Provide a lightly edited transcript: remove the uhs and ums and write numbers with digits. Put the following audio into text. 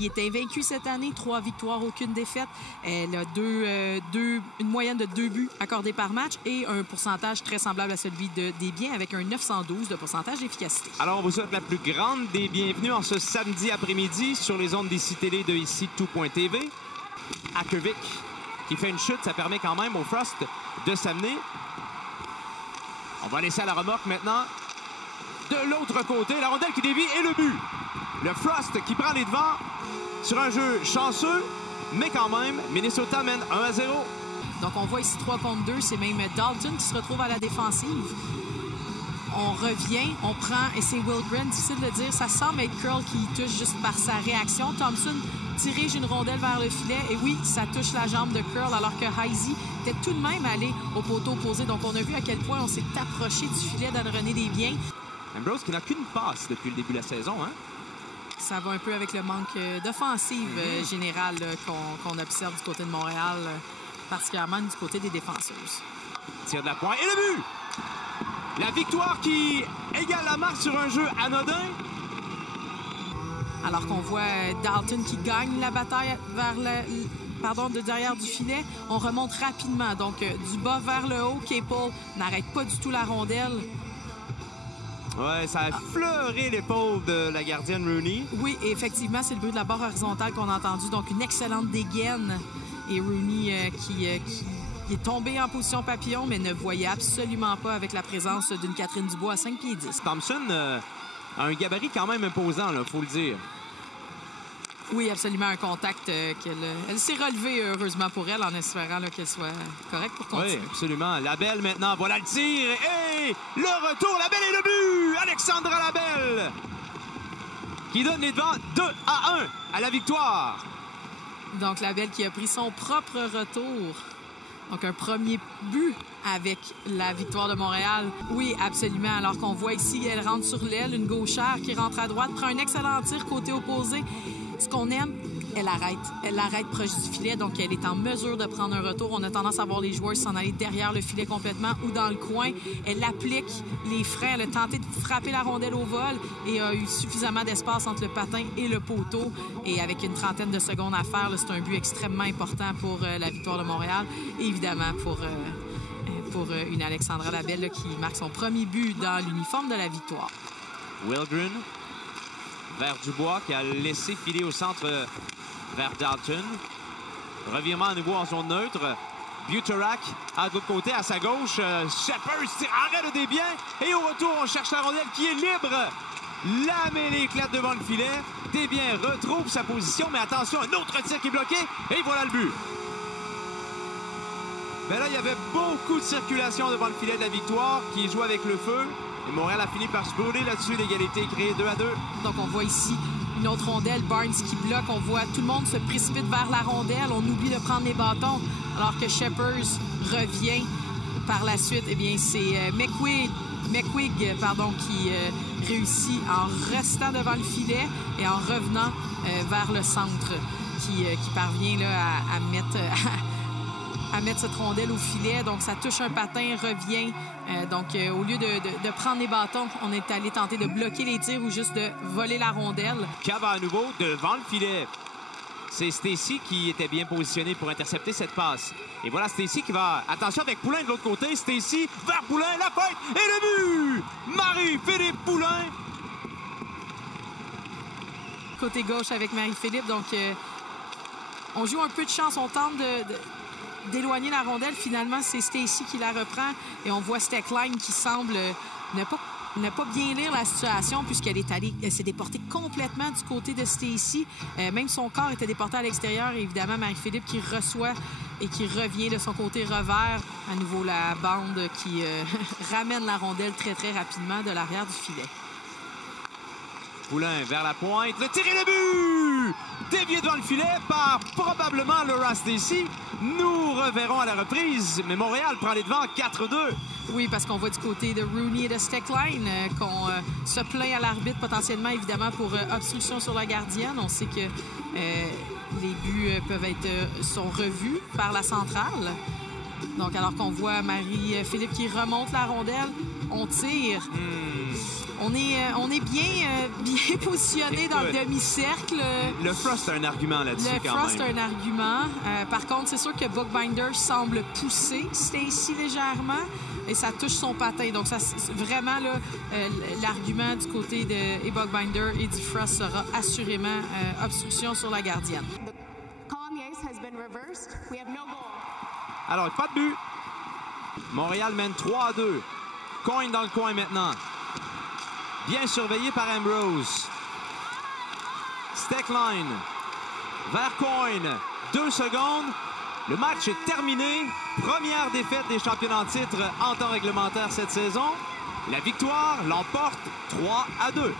qui est invaincue cette année, 3 victoires, aucune défaite. Elle a une moyenne de 2 buts accordés par match et un pourcentage très semblable à celui des biens avec un 912 de pourcentage d'efficacité. Alors, on vous souhaite la plus grande des bienvenues en ce samedi après-midi sur les ondes d'ici Télé de ici Tout.tv. Akovic qui fait une chute, ça permet quand même au Frost de s'amener. On va laisser à la remorque maintenant. De l'autre côté, la rondelle qui dévie et le but. Le Frost qui prend les devants sur un jeu chanceux, mais quand même, Minnesota mène 1-0. Donc, on voit ici 3 contre 2. C'est même Dalton qui se retrouve à la défensive. On revient, on prend, et c'est Wilgren, difficile de dire. Ça semble être Curl qui touche juste par sa réaction. Thompson dirige une rondelle vers le filet. Et oui, ça touche la jambe de Curl, alors que Heisey était tout de même allé au poteau opposé. Donc, on a vu à quel point on s'est approché du filet d'René Desbiens. Ambrose qui n'a qu'une passe depuis le début de la saison, hein? Ça va un peu avec le manque d'offensive générale qu'on observe du côté de Montréal, particulièrement du côté des défenseuses. Tir de la pointe et le but! La victoire qui égale la marque sur un jeu anodin. Alors qu'on voit Dalton qui gagne la bataille de derrière du filet, on remonte rapidement. Donc, du bas vers le haut, Capel n'arrête pas du tout la rondelle. Ouais, ça a fleuré l'épaule de la gardienne Rooney. Oui, et effectivement, c'est le bruit de la barre horizontale qu'on a entendu. Donc, une excellente dégaine. Et Rooney qui est tombé en position papillon, mais ne voyait absolument pas avec la présence d'une Catherine Dubois à 5 pieds 10. Thompson a un gabarit quand même imposant, il faut le dire. Oui, absolument, un contact elle s'est relevée, heureusement pour elle, en espérant qu'elle soit correcte pour continuer. Oui, absolument. Labelle maintenant, voilà le tir. Et le retour, Labelle et le but! Alexandra Labelle qui donne les devants 2-1 à la victoire. Donc, Labelle qui a pris son propre retour. Donc, un premier but avec la victoire de Montréal. Oui, absolument. Alors qu'on voit ici, elle rentre sur l'aile, une gauchère qui rentre à droite, prend un excellent tir côté opposé. Ce qu'on aime, elle arrête. Elle arrête proche du filet, donc elle est en mesure de prendre un retour. On a tendance à voir les joueurs s'en aller derrière le filet complètement ou dans le coin. Elle applique les freins. Elle a tenté de frapper la rondelle au vol et a eu suffisamment d'espace entre le patin et le poteau. Et avec une trentaine de secondes à faire, c'est un but extrêmement important pour la victoire de Montréal. Et évidemment, pour une Alexandra Labelle qui marque son premier but dans l'uniforme de la victoire. Wilgren vers Dubois qui a laissé filer au centre vers Dalton. Revirement à nouveau en zone neutre. Butorak à l'autre côté, à sa gauche. Shepard tire arrêt de Desbiens. Et au retour, on cherche la rondelle qui est libre. La mêlée éclate devant le filet. Desbiens retrouve sa position, mais attention, un autre tir qui est bloqué. Et voilà le but. Mais là, il y avait beaucoup de circulation devant le filet de la victoire qui joue avec le feu. Et Montréal a fini par se brûler là-dessus. L'égalité est créée 2-2. Donc, on voit ici une autre rondelle. Barnes qui bloque. On voit tout le monde se précipite vers la rondelle. On oublie de prendre les bâtons. Alors que Shepard revient par la suite. Eh bien, c'est McQuigg qui réussit en restant devant le filet et en revenant vers le centre qui parvient là, à mettre cette rondelle au filet. Donc, ça touche un patin, revient. Au lieu de prendre les bâtons, on est allé tenter de bloquer les tirs ou juste de voler la rondelle. Cave à nouveau devant le filet. C'est Stacy qui était bien positionné pour intercepter cette passe. Et voilà Stacy qui va... Attention avec Poulain de l'autre côté. Stacy vers Poulain, la fête et le but! Marie-Philippe Poulain. Côté gauche avec Marie-Philippe. Donc, on joue un peu de chance. On tente d'éloigner la rondelle. Finalement, c'est Stacy qui la reprend. Et on voit Steckline qui semble ne pas bien lire la situation puisqu'elle s'est déportée complètement du côté de Stacy. Même son corps était déporté à l'extérieur. Et évidemment, Marie-Philippe qui reçoit et qui revient de son côté revers. À nouveau, la bande qui ramène la rondelle très, très rapidement de l'arrière du filet. Poulain vers la pointe. Le tir et le but! Dévié devant le filet par probablement Laura Stacy. Nous reverrons à la reprise, mais Montréal prend les devants 4-2. Oui, parce qu'on voit du côté de Rooney et de Steckline qu'on se plaint à l'arbitre potentiellement, évidemment, pour obstruction sur la gardienne. On sait que les buts sont revus par la centrale. Donc, alors qu'on voit Marie-Philippe qui remonte la rondelle, on tire. On est bien positionné dans le demi-cercle. Le Frost a un argument là-dessus quand même. Le Frost a un argument. Par contre, c'est sûr que Bookbinder semble pousser Stacy légèrement et ça touche son patin. Donc, vraiment, l'argument du côté de Bookbinder et du Frost sera assurément obstruction sur la gardienne. Alors, pas de but. Montréal mène 3-2. Coyne dans le coin maintenant. Bien surveillé par Ambrose. Steckline vers Coyne. 2 secondes. Le match est terminé. Première défaite des championnats en titre en temps réglementaire cette saison. La victoire l'emporte 3-2.